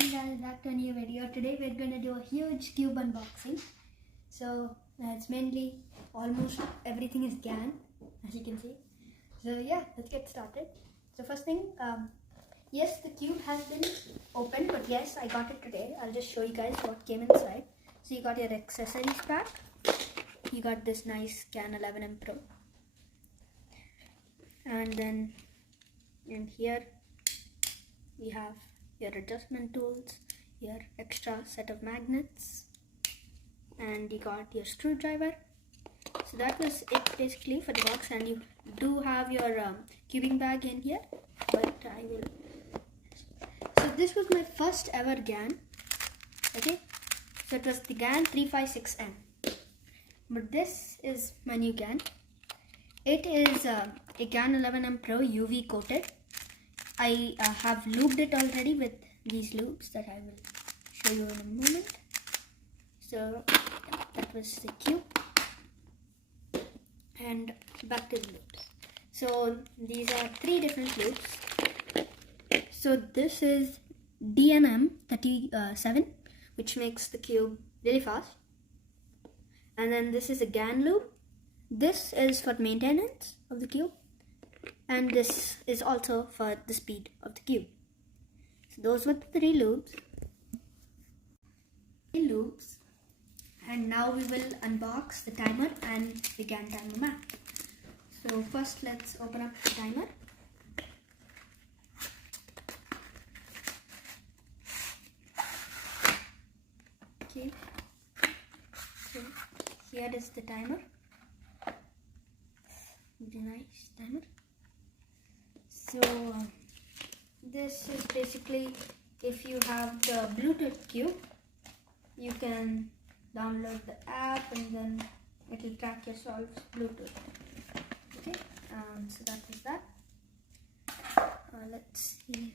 welcome guys back to a new video. Today we're going to do a huge cube unboxing. So it's mainly almost everything is GAN, as you can see. So yeah, let's get started. So first thing, yes, the cube has been opened, but yes, I got it today. I'll just show you guys what came inside. So you got your accessories pack. You got this nice GAN 11M Pro, and then in here we have your adjustment tools, your extra set of magnets, and you got your screwdriver. So that was it basically for the box, and you do have your cubing bag in here, but I will. So this was my first ever GAN. Okay, so it was the GAN 356M, but this is my new GAN. It is a GAN 11M Pro UV coated. I have lubed it already with these lubes that I will show you in a moment. So that was the cube, and back to the lubes. So these are 3 different lubes. So this is DNM 37, which makes the cube really fast. And then this is a GAN lube. This is for maintenance of the cube, and this is also for the speed of the cube. So those were the 3 lubes. And now we will unbox the timer and the GAN timer mat. So first let's open up the timer. Okay, so here is the timer. Very nice timer. So this is basically, if you have the Bluetooth cube, you can download the app and then it will track your solves Bluetooth. Okay, so that is that. Let's see.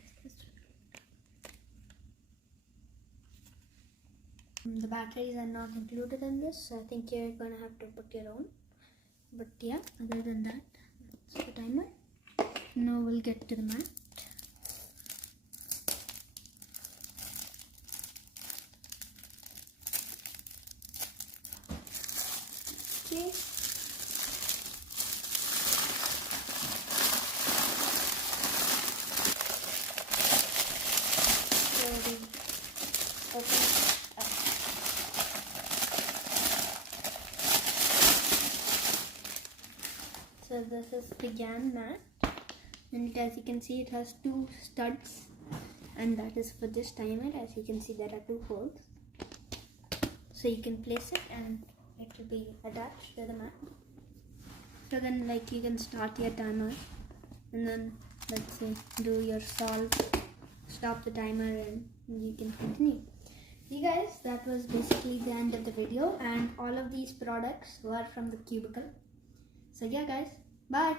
The batteries are not included in this, so I think you're gonna have to put your own. But yeah, other than that, that's the timer. Now we'll get to the mat. Okay. So we open it up. So this is the GAN mat, and as you can see, it has 2 studs, and that is for this timer. As you can see, there are 2 holes, so you can place it and it will be attached to the mat. So then, like, you can start your timer, and then let's say do your solve, stop the timer, and you can continue. You guys, that was basically the end of the video, and all of these products were from the Cubicle. So yeah guys, bye.